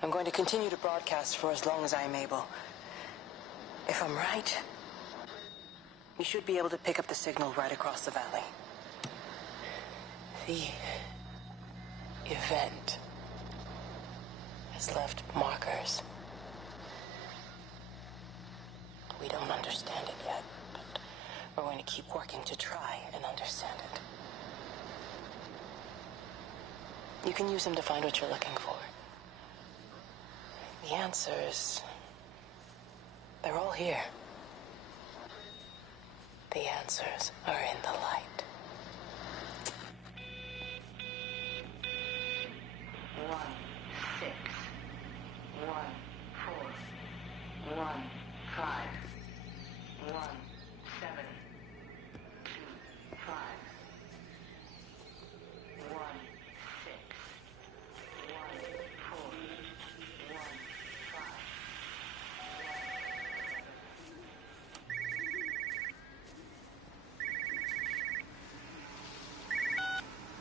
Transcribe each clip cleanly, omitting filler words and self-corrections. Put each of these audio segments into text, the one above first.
I'm going to continue to broadcast for as long as I am able. If I'm right, we should be able to pick up the signal right across the valley. The event has left markers. We don't understand it yet, but we're going to keep working to try and understand it. You can use them to find what you're looking for. The answers, they're all here. The answers are in the light. 1, 6, 1, 4, 1, 5, 1, 7, 2, 5, 1, 6, 1, 4, 1, 5.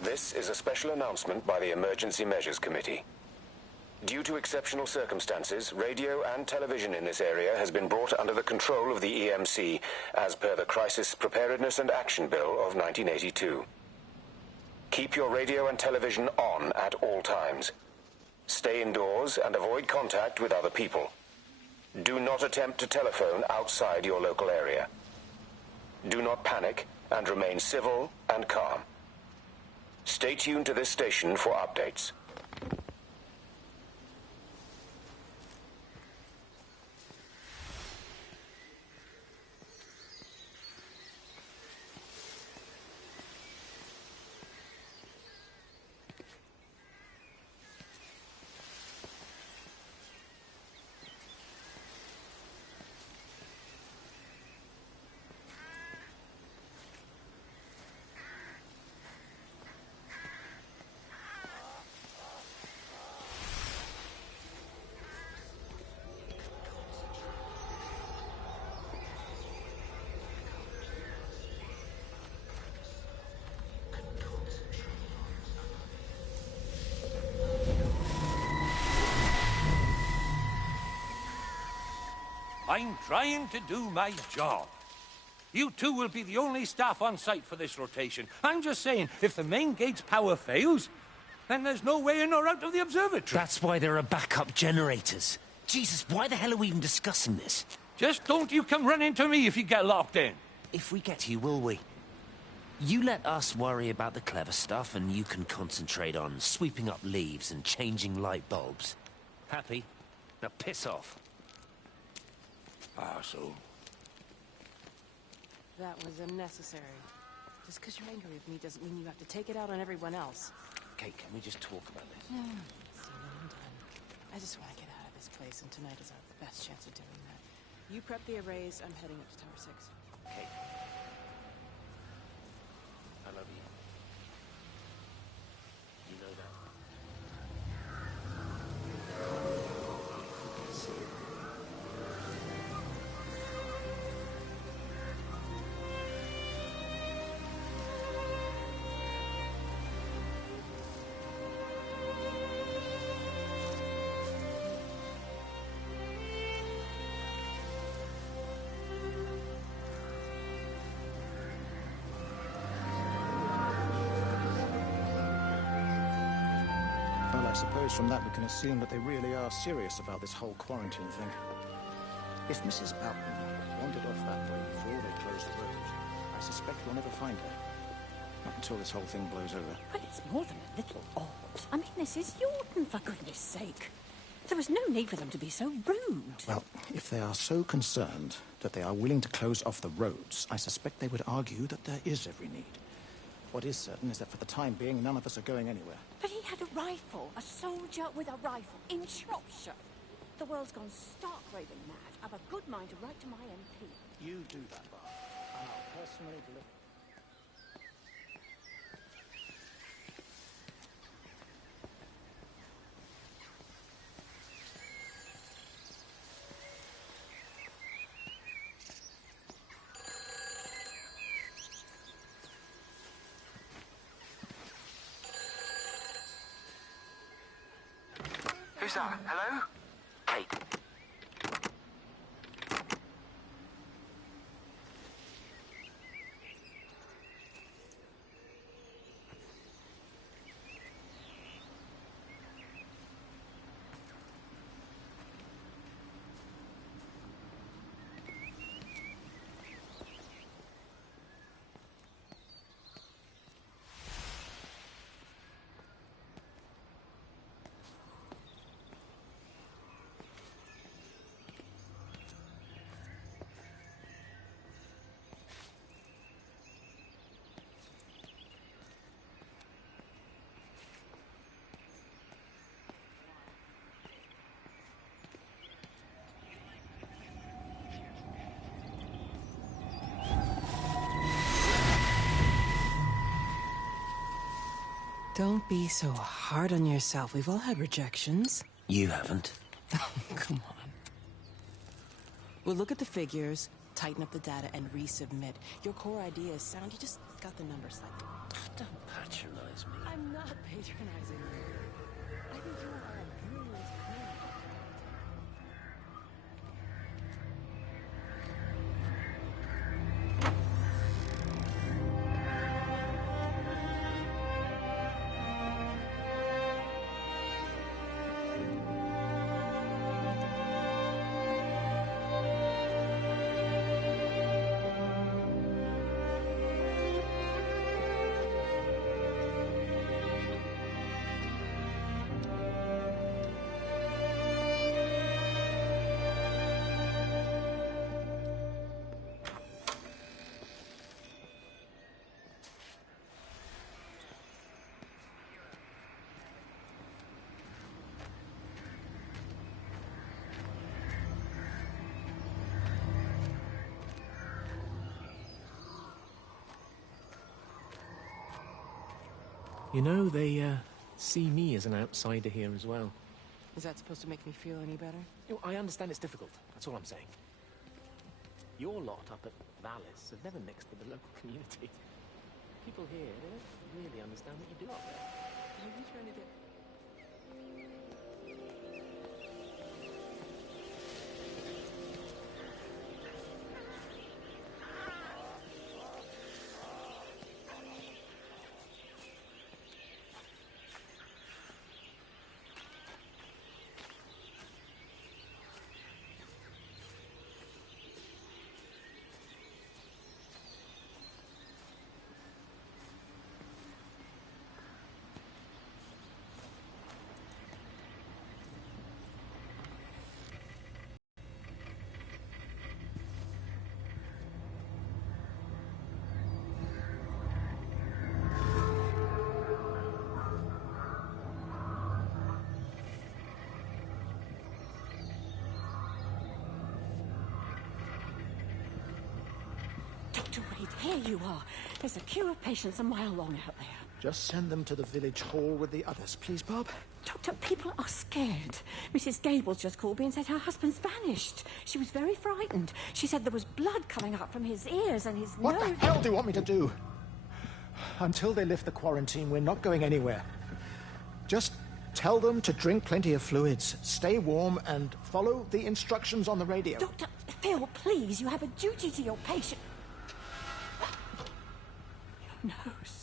This is a special announcement by the Emergency Measures Committee. Due to exceptional circumstances, radio and television in this area has been brought under the control of the EMC as per the Crisis Preparedness and Action Bill of 1982. Keep your radio and television on at all times. Stay indoors and avoid contact with other people. Do not attempt to telephone outside your local area. Do not panic and remain civil and calm. Stay tuned to this station for updates. I'm trying to do my job. You two will be the only staff on site for this rotation. I'm just saying, if the main gate's power fails, then there's no way in or out of the observatory. That's why there are backup generators. Jesus, why the hell are we even discussing this? Just don't you come running to me if you get locked in. If we get to you, will we? You let us worry about the clever stuff, and you can concentrate on sweeping up leaves and changing light bulbs. Happy? Now piss off. Arsehole. That was unnecessary. Just because you're angry with me doesn't mean you have to take it out on everyone else. Kate, can we just talk about this? No, I'm done. I just want to get out of this place, and tonight is our best chance of doing that. You prep the arrays, I'm heading up to Tower 6. Kate. I love you. You know that. I suppose from that we can assume that they really are serious about this whole quarantine thing. If Mrs. Altman wandered off that way before they closed the road, I suspect we'll never find her. Not until this whole thing blows over. But it's more than a little odd. I mean, this is Yorton, for goodness sake. There was no need for them to be so rude. Well, if they are so concerned that they are willing to close off the roads, I suspect they would argue that there is every need. What is certain is that for the time being, none of us are going anywhere. But he had a rifle, a soldier with a rifle, in Shropshire. The world's gone stark raving mad. I've a good mind to write to my MP. You do that, Bob. And I'll personally deliver. Who's that? Hello? Hey, Don't be so hard on yourself. We've all had rejections. you haven't. Come on. We'll look at the figures, tighten up the data, and resubmit. Your core idea is sound. You just got the numbers slightly. Don't patronize me. I'm not patronizing you. I think you are a brilliant man. You know, they see me as an outsider here as well. Is that supposed to make me feel any better? You know, I understand it's difficult. That's all I'm saying. Your lot up at Vallis have never mixed with the local community. People here, they don't really understand what you do up there. Are you trying to get... Dr. Wade, here you are. There's a queue of patients a mile long out there. Just send them to the village hall with the others, please, Bob. Doctor, people are scared. Mrs. Gables just called me and said her husband's vanished. She was very frightened. She said there was blood coming up from his ears and his What nose. the hell do you want me to do? Until they lift the quarantine, we're not going anywhere. Just tell them to drink plenty of fluids, stay warm, and follow the instructions on the radio. Dr. Phil, please, you have a duty to your patient. Your nose.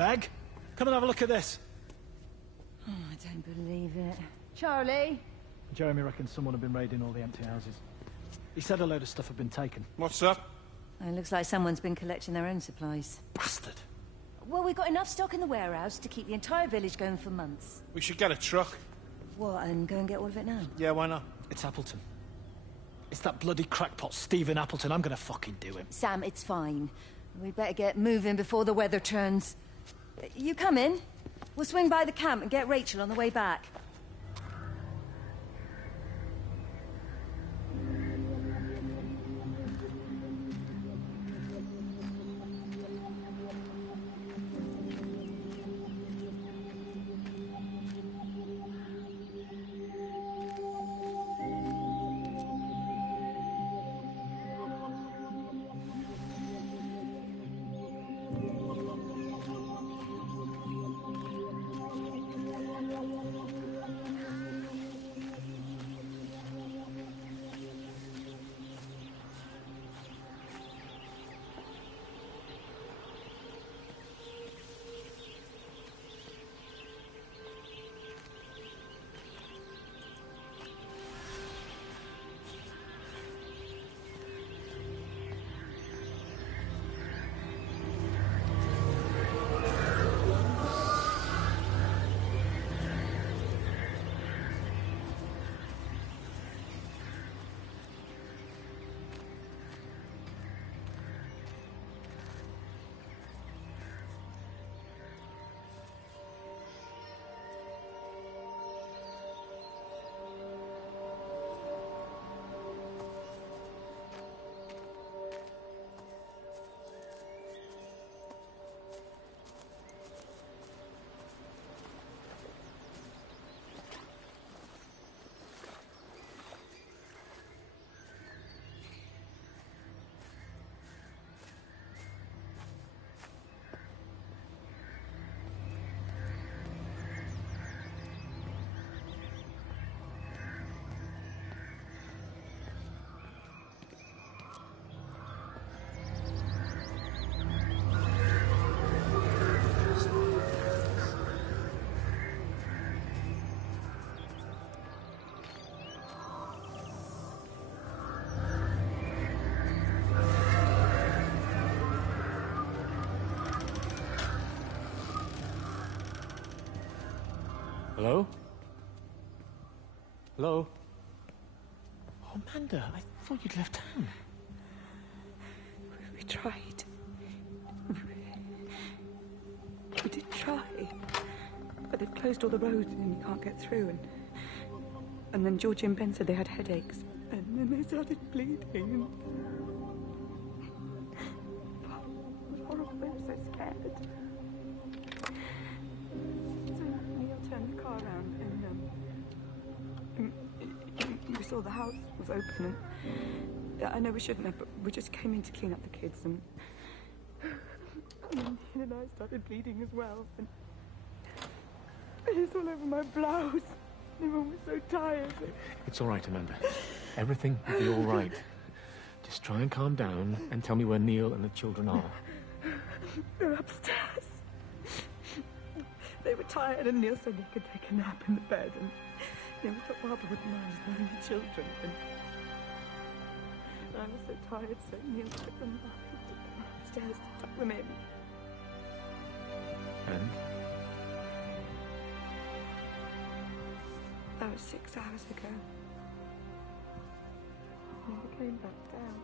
Meg, come and have a look at this. Oh, I don't believe it. Charlie? Jeremy reckons someone had been raiding all the empty houses. He said a load of stuff had been taken. What's up? It looks like someone's been collecting their own supplies. Bastard. Well, we've got enough stock in the warehouse to keep the entire village going for months. We should get a truck. What, and go and get all of it now? Yeah, why not? It's Appleton. It's that bloody crackpot Stephen Appleton. I'm gonna fucking do him. Sam, it's fine. We better get moving before the weather turns. You come in. We'll swing by the camp and get Rachel on the way back. Hello? Hello? Oh, Amanda, I thought you'd left town. We tried. We did try. But they've closed all the roads and you can't get through. And then Georgie and Ben said they had headaches. And then they started bleeding. It was horrible. They were so scared. So Neil turned the car around and we saw the house was open. And I know we shouldn't have, but we just came in to clean up the kids. And then Neil and I started bleeding as well. And it's all over my blouse. Everyone was so tired. It's all right, Amanda. Everything will be all right. Just try and calm down and tell me where Neil and the children are. They're upstairs. They were tired and Neil said they could take a nap in the bed. And we thought Barbara wouldn't mind the only children. And I was so tired, so Neil took them upstairs to tuck them in. And? That was 6 hours ago. Never came back down.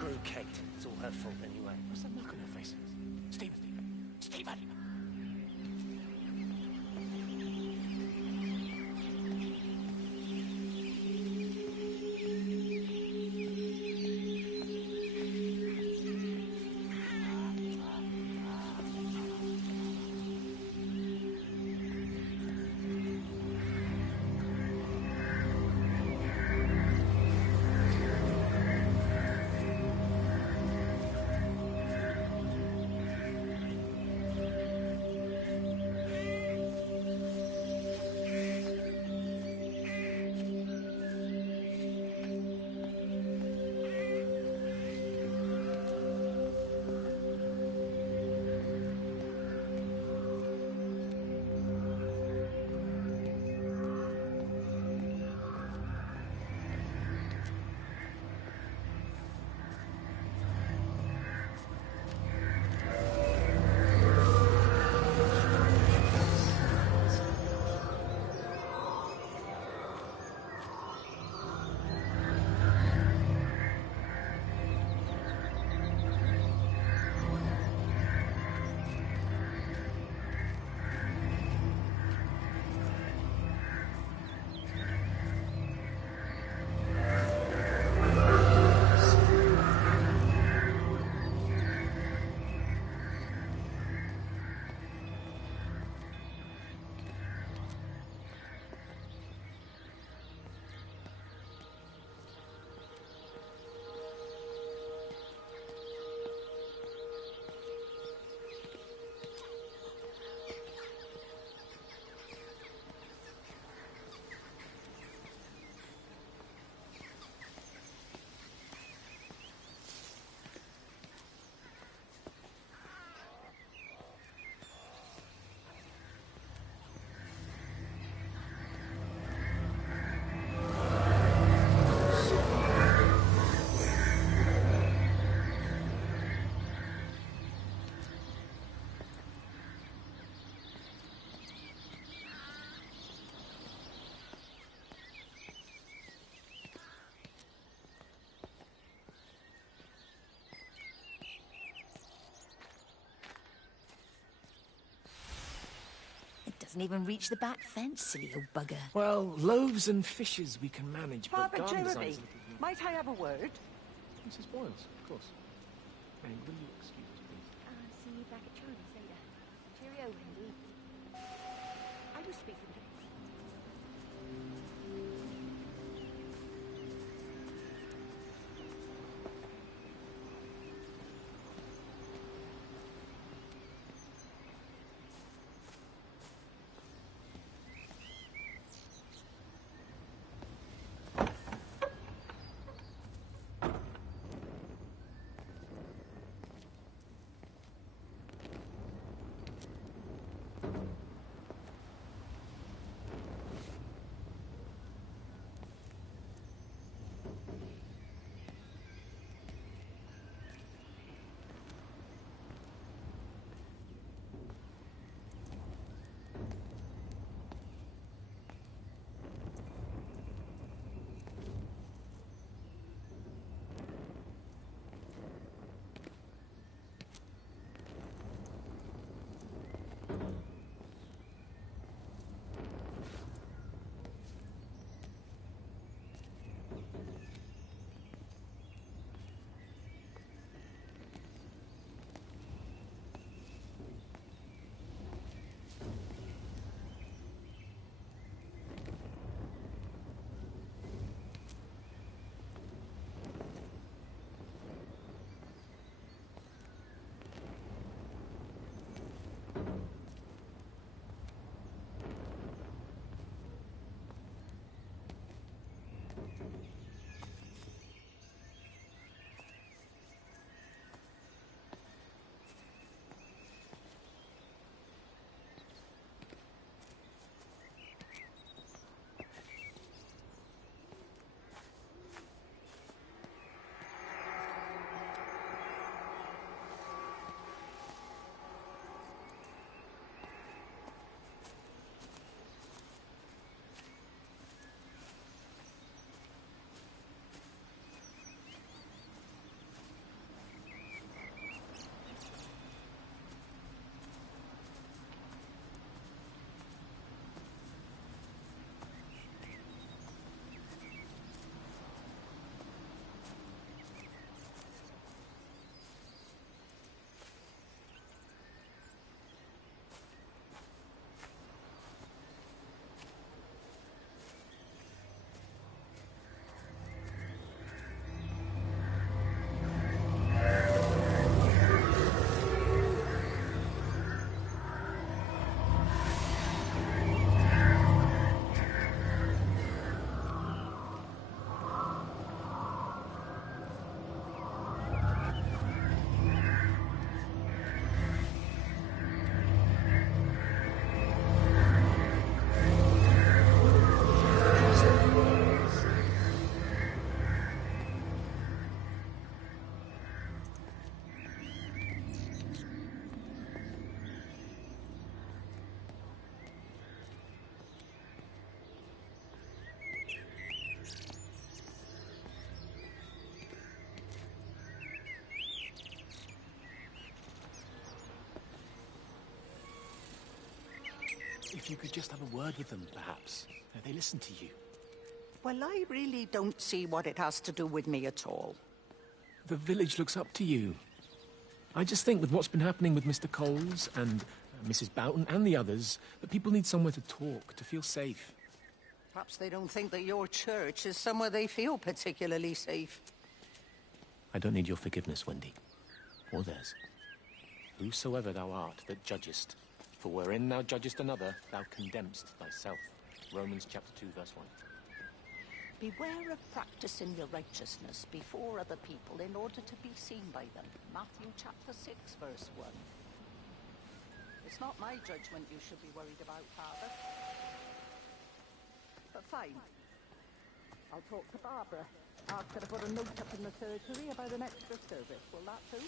Screw Kate. It's all her fault anyway. What's that look on her face? Stephen. Stephen! Doesn't even reach the back fence, silly old bugger. Well, loaves and fishes we can manage, but Father garden Jeremy, designs... might I have a word? Mrs. Boyles, of course. May will you excuse us, please? See you back at Charlie's later. Cheerio, Wendy. I will speak with you. If you could just have a word with them, perhaps. They listen to you. Well, I really don't see what it has to do with me at all. The village looks up to you. I just think with what's been happening with Mr. Coles and Mrs. Boughton and the others, that people need somewhere to talk, to feel safe. Perhaps they don't think that your church is somewhere they feel particularly safe. I don't need your forgiveness, Wendy. Or theirs. Whosoever thou art that judgest, for wherein thou judgest another, thou condemnest thyself. Romans chapter 2, verse 1. Beware of practicing your righteousness before other people in order to be seen by them. Matthew chapter 6, verse 1. It's not my judgment you should be worried about, Father. But fine. I'll talk to Barbara. Ask her to put a note up in the surgery about an extra service. Will that do?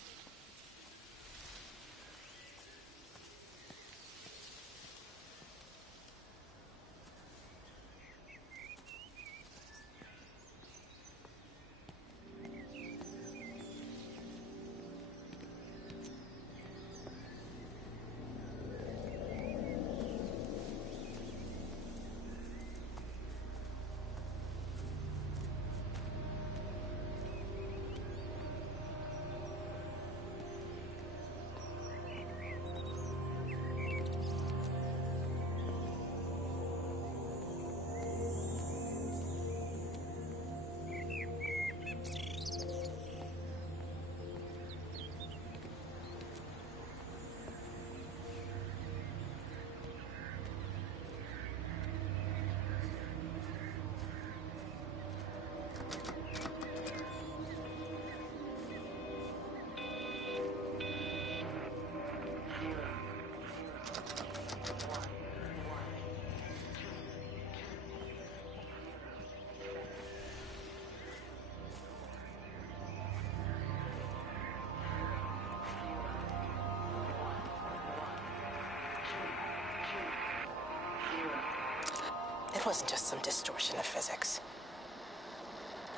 It wasn't just some distortion of physics.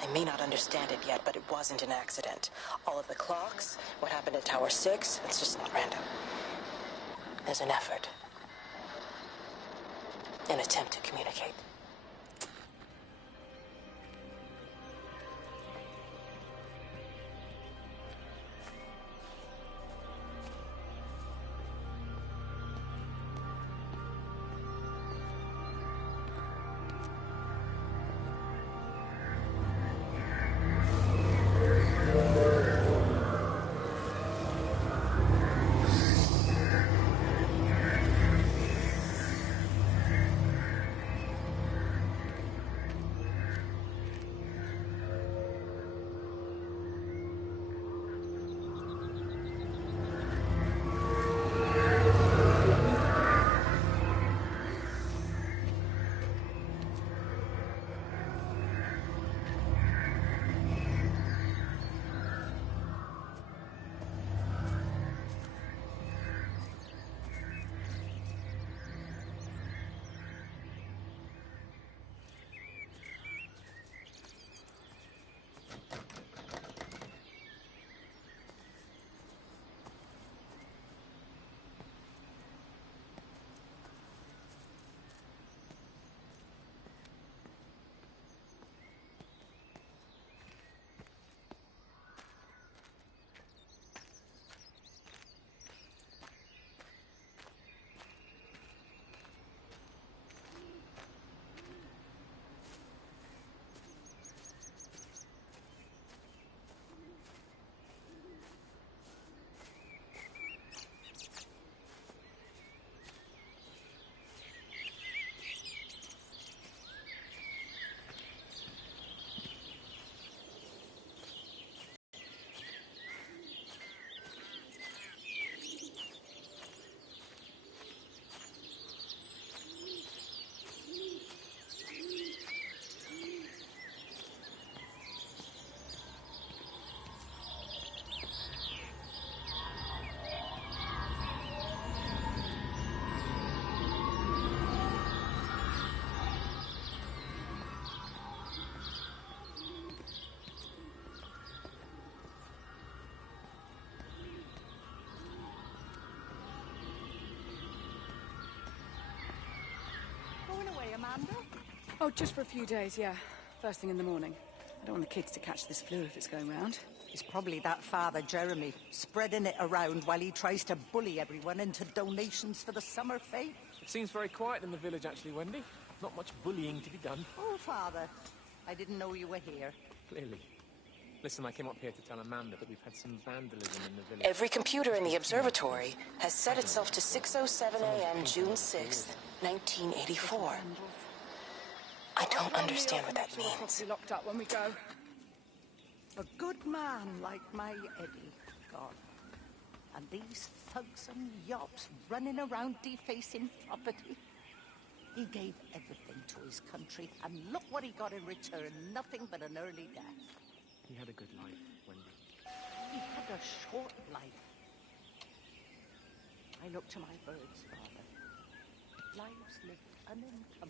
I may not understand it yet, but it wasn't an accident. All of the clocks, what happened at Tower 6, it's just not random. There's an effort. An attempt to communicate. Amanda? Oh, just for a few days, yeah. First thing in the morning. I don't want the kids to catch this flu if it's going round. It's probably that father, Jeremy, spreading it around while he tries to bully everyone into donations for the summer fete. It seems very quiet in the village, actually, Wendy. Not much bullying to be done. Oh, Father, I didn't know you were here. Clearly. Listen, I came up here to tell Amanda that we've had some vandalism in the village. Every computer in the observatory has set itself to 6:07 a.m. June 6th, 1984. I don't understand what that means. We'll be locked up when we go. A good man like my Eddie, God. And these thugs and yachts running around defacing property. He gave everything to his country, and look what he got in return. Nothing but an early death. He had a good life, Wendy. He had a short life. I look to my birds, Father. Lives lived uninterrupted.